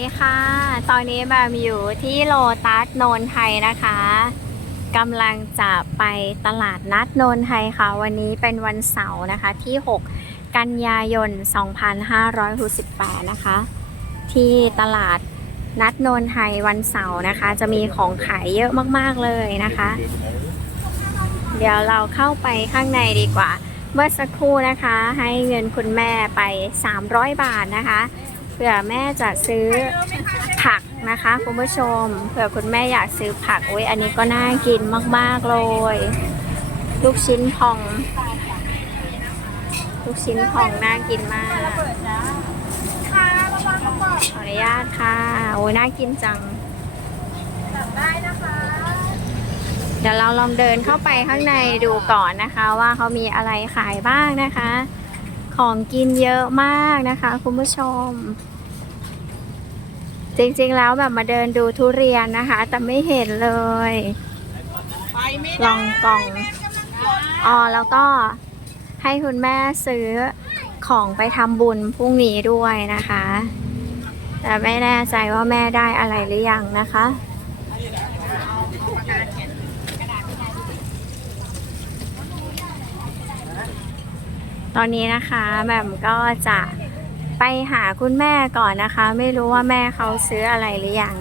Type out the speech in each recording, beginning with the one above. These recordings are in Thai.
สวัสดีค่ะ ตอนนี้แบบอยู่ที่โลตัสโนนไทยนะคะกำลังจะไปตลาดนัดโนนไทยค่ะ วันนี้เป็นวันเสาร์นะคะที่ 6 กันยายน 2568 นะคะ ที่ตลาดนัดโนนไทยวันเสาร์นะคะ จะมีของขายเยอะมากๆเลยนะคะ เดี๋ยวเราเข้าไปข้างในดีกว่า เมื่อสักครู่นะคะ ให้เงินคุณแม่ไป 300 บาทนะคะ ผื่อแม่จะซื้อผักนะคะคุณผู้ชม เผื่อคุณแม่อยากซื้อผักโอ้ยอันนี้ก็น่ากินมากๆเลย ลูกชิ้นพอง ลูกชิ้นพองน่ากินมากขออนุญาตค่ะ โอ้ยน่ากินจังเดี๋ยวเราลองเดินเข้าไปข้างในดูก่อนนะคะ ว่าเขามีอะไรขายบ้างนะคะ ของกินเยอะมากนะคะ คุณผู้ชม จริงๆแล้วแบบมาเดินดูทุเรียนนะคะ แต่ไม่เห็นเลยลองกล่องอ๋อแล้วก็ให้คุณแม่ซื้อของไปทำบุญพรุ่งนี้ด้วยนะคะ แต่ไม่แน่ใจว่าแม่ได้อะไรหรือยังนะคะ ตอนนี้นะคะแหม่มก็จะ ไปหาคุณแม่ก่อนนะคะ ไม่รู้ว่าแม่เขาซื้ออะไรหรือยัง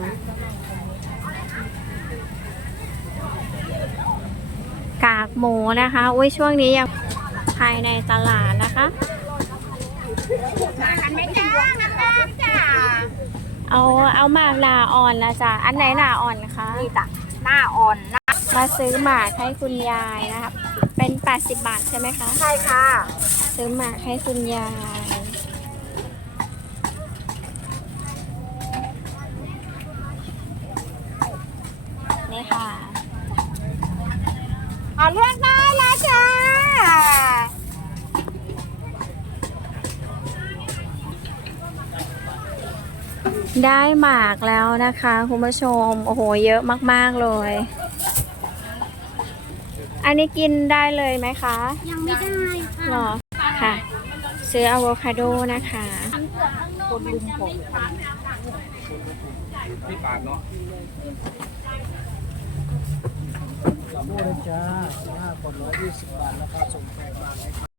กากหมูนะคะ อุ้ยช่วงนี้ยังภายในตลาดนะคะ มากันไหมจ้ามากันจ้าเอาเอาหมากหนาอ่อนนะจ๊ะอันไหนหนาอ่อนคะนี่จ้ะหน้าอ่อนนะมาซื้อหมากให้คุณยายนะคะเป็น 80 บาทใช่ไหมคะ ใช่ค่ะ ซื้อหมากให้คุณยาย นี่ค่ะเอาเลือกได้แล้วจ้าได้หมากแล้วนะคะคุณผู้ชม โอ้โห เยอะมากๆเลย อันนี้กินได้เลยไหมคะยังไม่ได้ค่ะหรอค่ะ ซื้ออะโวคาโดนะคะคนลุมผมที่ปากเนาะ ลำโพงจ้าห้าคนร้อยยี่สิบบาทราคาส่งแพงมากนะครับ